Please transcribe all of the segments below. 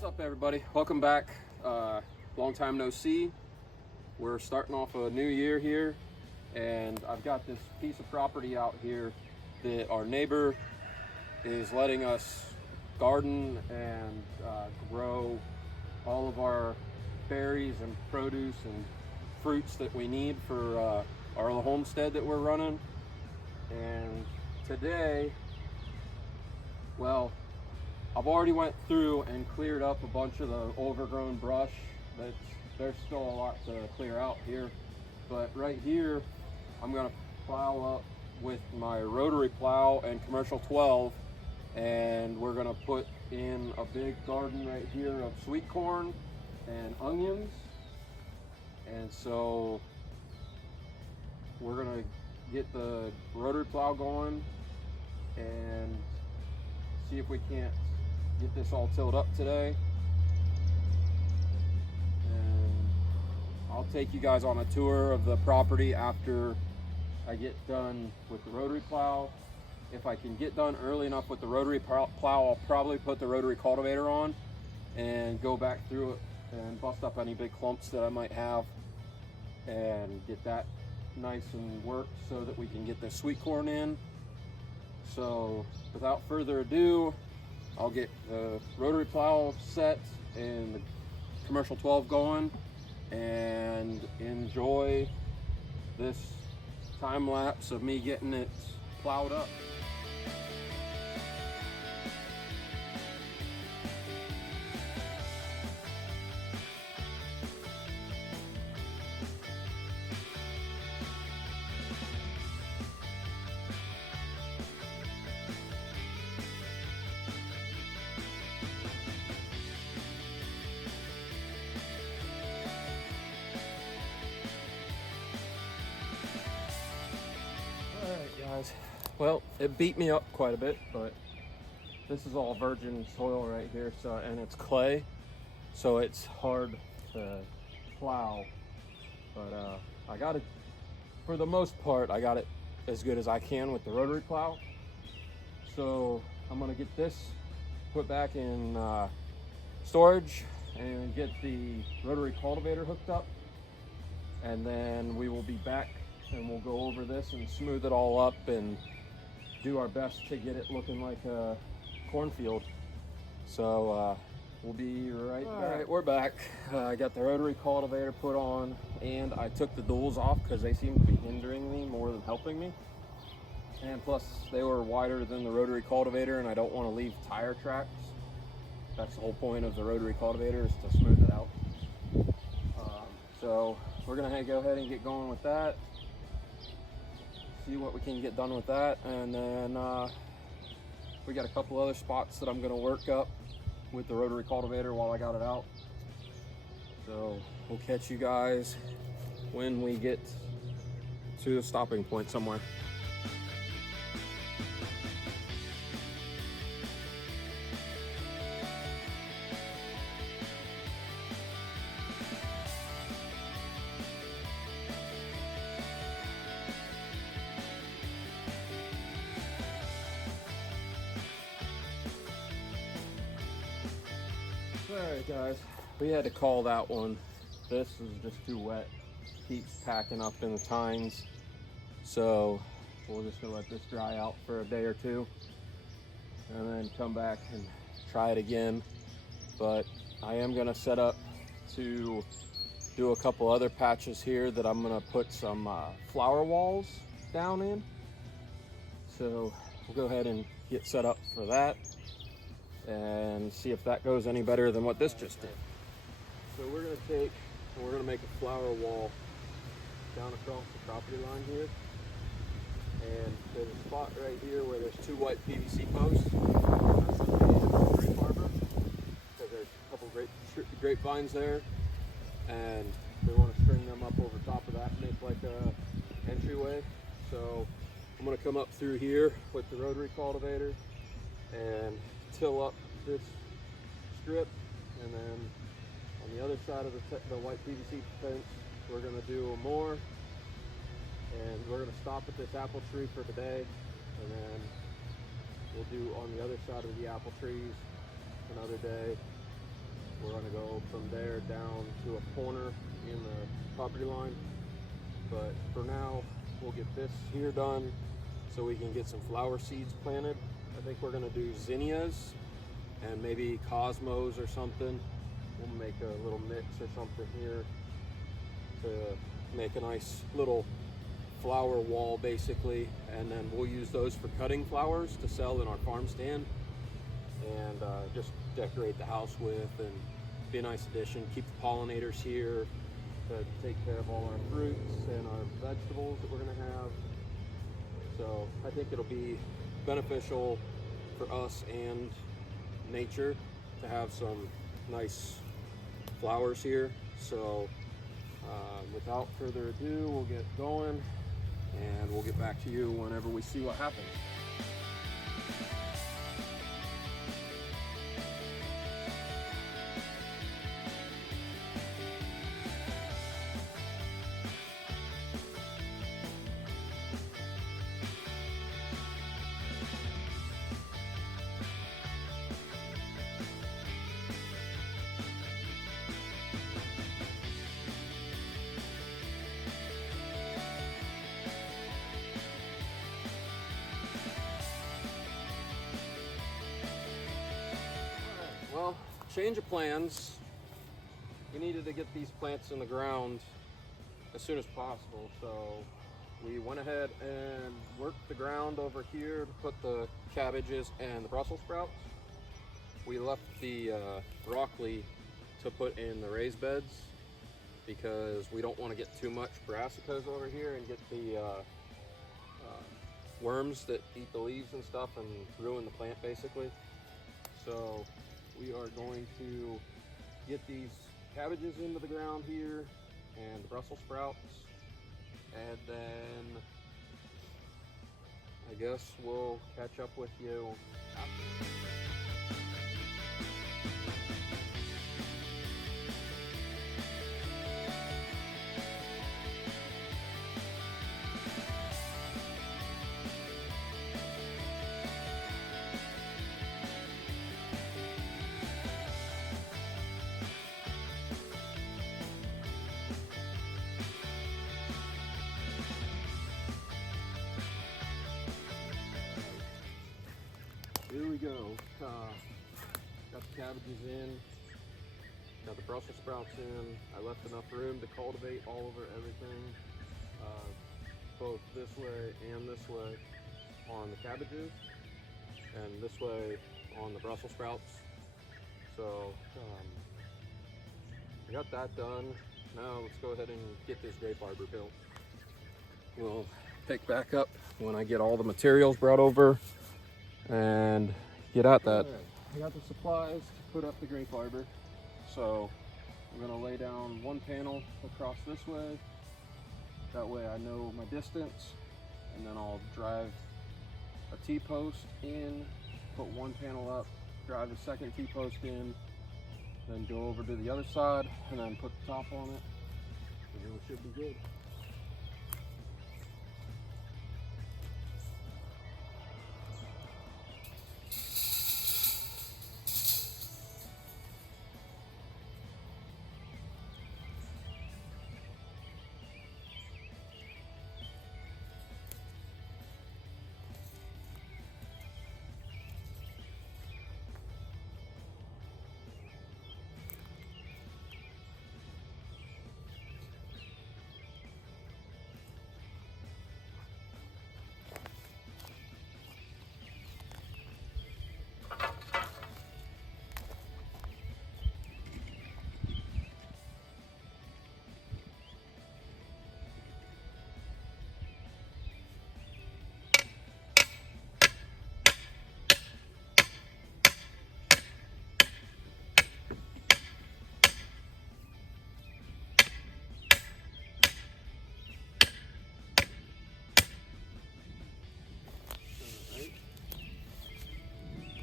What's up, everybody? Welcome back. Long time no see. We're starting off a new year here, and I've got this piece of property out here that our neighbor is letting us garden and grow all of our berries and produce and fruits that we need for our homestead that we're running. And today, well, I've already went through and cleared up a bunch of the overgrown brush. There's still a lot to clear out here, but right here I'm gonna plow up with my rotary plow and commercial 12, and we're gonna put in a big garden right here of sweet corn and onions. And so we're gonna get the rotary plow going and see if we can't get this all tilled up today. And I'll take you guys on a tour of the property after I get done with the rotary plow. If I can get done early enough with the rotary plow, I'll probably put the rotary cultivator on and go back through it and bust up any big clumps that I might have and get that nice and worked so that we can get the sweet corn in. So without further ado, I'll get the rotary plow set and the commercial 12 going and enjoy this time lapse of me getting it plowed up. Guys, well, it beat me up quite a bit, but this is all virgin soil right here, so, and it's clay, so it's hard to plow, but I got it, for the most part, I got it as good as I can with the rotary plow. So I'm gonna get this put back in storage and get the rotary cultivator hooked up, and then we will be back and we'll go over this and smooth it all up and do our best to get it looking like a cornfield. So we'll be right back. All right, we're back. I got the rotary cultivator put on, and I took the duals off because they seem to be hindering me more than helping me. And plus, they were wider than the rotary cultivator, and I don't want to leave tire tracks. That's the whole point of the rotary cultivator, is to smooth it out. So we're gonna go ahead and get going with that. See what we can get done with that, and then we got a couple other spots that I'm going to work up with the rotary cultivator while I got it out. So we'll catch you guys when we get to a stopping point somewhere. Alright guys, we had to call that one. This is just too wet. Keeps packing up in the tines. So we're just gonna let this dry out for a day or two and then come back and try it again. But I am gonna set up to do a couple other patches here that I'm gonna put some flower walls down in. So we'll go ahead and get set up for that and see if that goes any better than what this just did. So we're gonna make a flower wall down across the property line here, and there's a spot right here where there's two white PVC posts. That's the grape arbor, because there's a couple grapevines there, and we want to string them up over top of that and make like a entryway. So I'm gonna come up through here with the rotary cultivator and till up this strip, and then on the other side of the white PVC fence we're going to do more, and we're going to stop at this apple tree for today, and then we'll do on the other side of the apple trees another day, We're gonna go from there down to a corner in the property line. But for now, we'll get this here done so we can get some flower seeds planted. I think we're gonna do zinnias and maybe cosmos or something. We'll make a little mix or something here to make a nice little flower wall basically, and then we'll use those for cutting flowers to sell in our farm stand and just decorate the house with, and be a nice addition. Keep the pollinators here to take care of all our fruits and our vegetables that we're gonna have. So I think it'll be beneficial for us and nature to have some nice flowers here. So without further ado, we'll get going and we'll get back to you whenever we see what happens. Well, change of plans. We needed to get these plants in the ground as soon as possible, so we went ahead and worked the ground over here to put the cabbages and the Brussels sprouts. We left the broccoli to put in the raised beds because we don't want to get too much brassicas over here and get the worms that eat the leaves and stuff and ruin the plant basically. So we are going to get these cabbages into the ground here and the Brussels sprouts, and then I guess we'll catch up with you afterwards. Here we go. Got the cabbages in, got the Brussels sprouts in. I left enough room to cultivate all over everything, both this way and this way on the cabbages, and this way on the Brussels sprouts. So I got that done. Now let's go ahead and get this grape arbor built. We'll pick back up when I get all the materials brought over and get at that. I got the supplies to put up the grape arbor. So I'm gonna lay down one panel across this way. That way I know my distance, and then I'll drive a T-post in, put one panel up, drive a second T-post in, then go over to the other side and then put the top on it, and it should be good.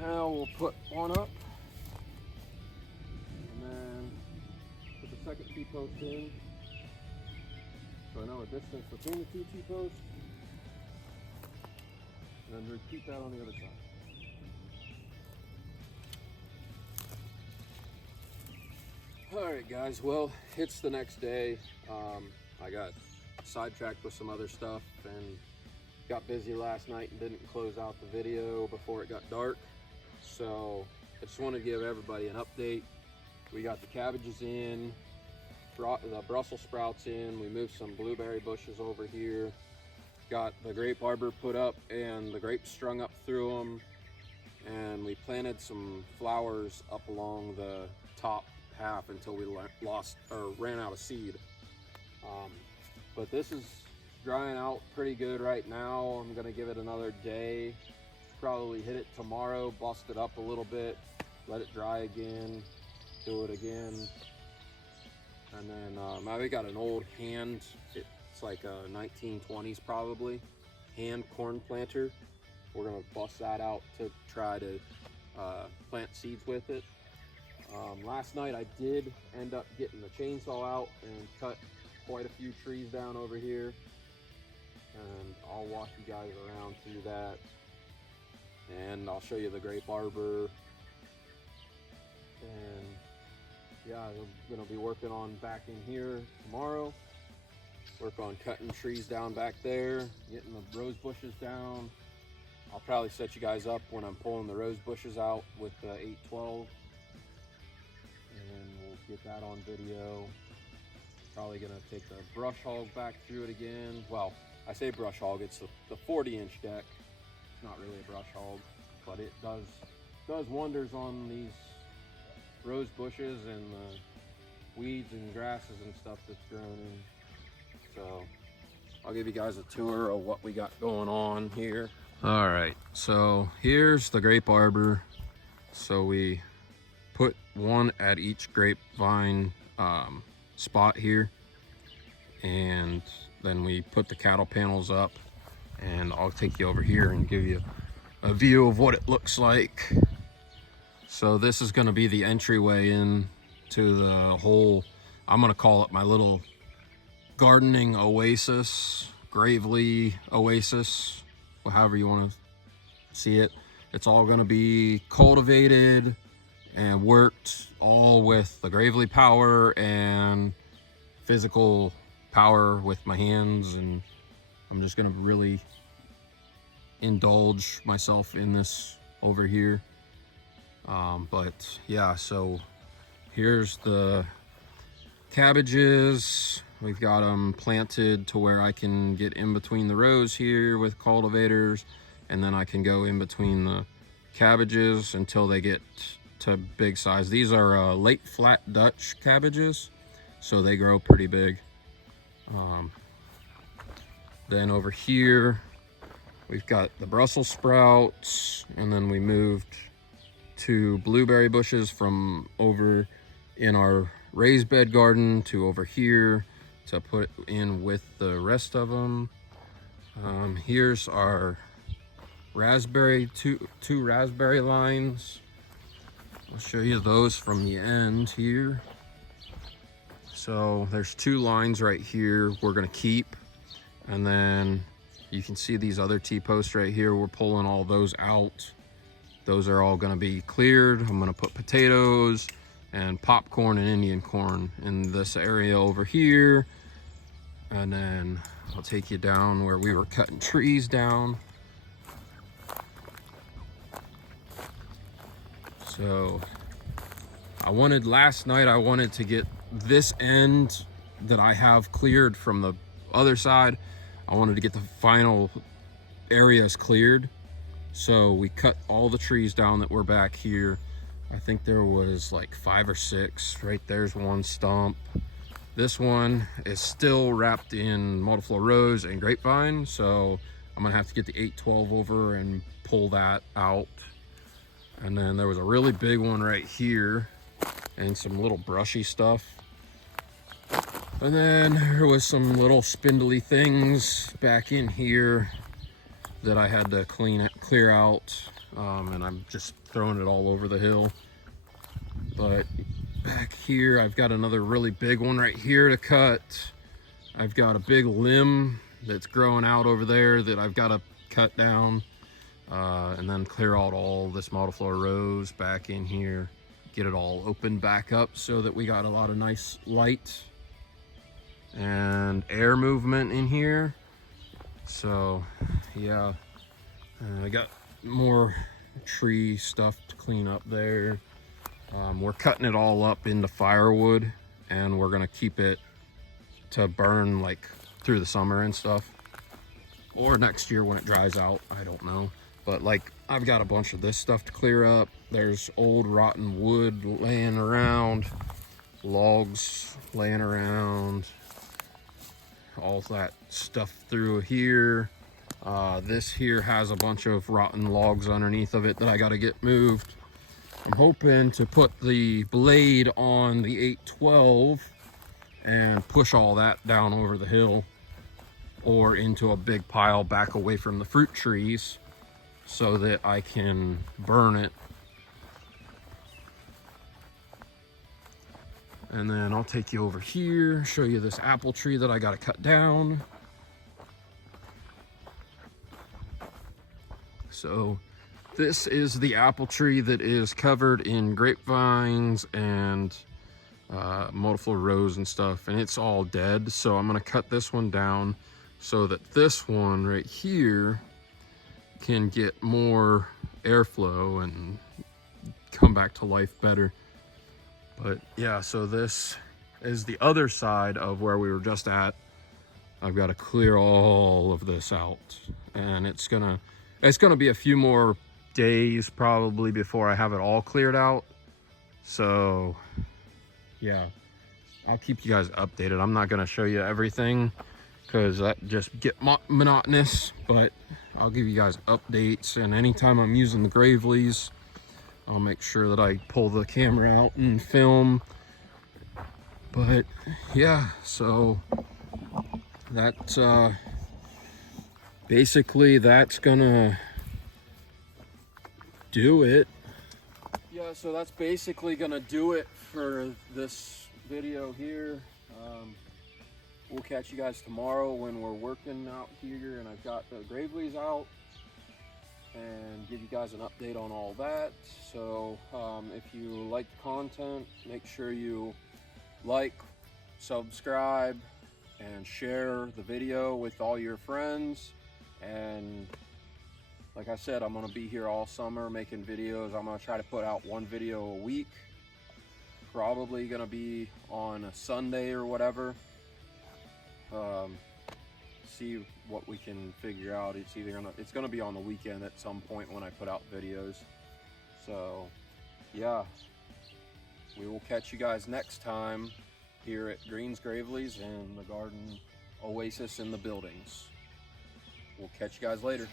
Now we'll put one up, and then put the second T-post in, so I know a distance between the two T-posts, and then repeat that on the other side. All right, guys, well, it's the next day. I got sidetracked with some other stuff and got busy last night and didn't close out the video before it got dark. So I just want to give everybody an update. We got the cabbages in, brought the Brussels sprouts in, we moved some blueberry bushes over here, got the grape arbor put up and the grapes strung up through them, and we planted some flowers up along the top half until we ran out of seed. But this is drying out pretty good right now. I'm gonna give it another day, probably hit it tomorrow, bust it up a little bit, let it dry again, do it again. And then we got an old hand, it's like a 1920s probably, hand corn planter. We're gonna bust that out to try to plant seeds with it. Last night I did end up getting the chainsaw out and cut quite a few trees down over here, and I'll walk you guys around through that, and I'll show you the grape arbor. And yeah, we're gonna be working on back in here tomorrow, work on cutting trees down back there, getting the rose bushes down. I'll probably set you guys up when I'm pulling the rose bushes out with the 812, and we'll get that on video. Probably gonna take the brush hog back through it again. Well, I say brush hog, it's the 40-inch deck. It's not really a brush hog, but it does wonders on these rose bushes and the weeds and grasses and stuff that's grown in. So I'll give you guys a tour of what we got going on here. All right, so here's the grape arbor. So we put one at each grapevine spot here, and then we put the cattle panels up, and I'll take you over here and give you a view of what it looks like. So this is going to be the entryway in to the whole, I'm going to call it my little gardening oasis, Gravely Oasis, however you want to see it. It's all going to be cultivated and worked all with the Gravely power and physical power with my hands, and I'm just going to really indulge myself in this over here. But yeah, so here's the cabbages. We've got them planted to where I can get in between the rows here with cultivators, and then I can go in between the cabbages until they get to big size. These are late flat Dutch cabbages, so they grow pretty big. Then over here we've got the Brussels sprouts, and then we moved to blueberry bushes from over in our raised bed garden to over here to put in with the rest of them. Here's our raspberry, two raspberry lines. I'll show you those from the end here. So there's two lines right here we're gonna keep, and then you can see these other T-posts right here. We're pulling all those out. Those are all gonna be cleared. I'm gonna put potatoes and popcorn and Indian corn in this area over here. And then I'll take you down where we were cutting trees down. So last night I wanted to get this end that I have cleared from the other side. I wanted to get the final areas cleared. So we cut all the trees down that were back here. I think there was like 5 or 6. Right there's one stump. This one is still wrapped in multiflora rose and grapevine, so I'm gonna have to get the 812 over and pull that out. And then there was a really big one right here and some little brushy stuff. And then there was some little spindly things back in here that I had to clear out, and I'm just throwing it all over the hill. But back here I've got another really big one right here to cut. I've got a big limb that's growing out over there that I've got to cut down, and then clear out all this multiflora rose back in here. get it all opened back up so that we got a lot of nice light and air movement in here. So yeah, I got more tree stuff to clean up there. We're cutting it all up into firewood, and we're gonna keep it to burn like through the summer and stuff, or next year when it dries out, I don't know. But like, I've got a bunch of this stuff to clear up. There's old rotten wood laying around, logs laying around, all that stuff through here. This here has a bunch of rotten logs underneath of it that I got to get moved. I'm hoping to put the blade on the 812 and push all that down over the hill or into a big pile back away from the fruit trees so that I can burn it. And then I'll take you over here, show you this apple tree that I got to cut down. So this is the apple tree that is covered in grapevines and multiple rows and stuff, and it's all dead. So I'm gonna cut this one down so that this one right here can get more airflow and come back to life better. But yeah, so this is the other side of where we were just at. I've got to clear all of this out, and it's gonna be a few more days probably before I have it all cleared out. So yeah, I'll keep you guys updated. I'm not gonna show you everything because that just get monotonous, but I'll give you guys updates, and anytime I'm using the Graveleys, I'll make sure that I pull the camera out and film. But yeah, so that's basically that's gonna do it. Yeah, so that's basically gonna do it for this video here. We'll catch you guys tomorrow when we're working out here and I've got the Graveleys out, and give you guys an update on all that. So if you like the content, make sure you like, subscribe, and share the video with all your friends. And like I said, I'm gonna be here all summer making videos. I'm gonna try to put out one video a week, probably gonna be on a Sunday or whatever. See what we can figure out. It's gonna be on the weekend at some point when I put out videos. So yeah, we will catch you guys next time here at Green's Graveleys and the Garden Oasis in the Buildings. We'll catch you guys later.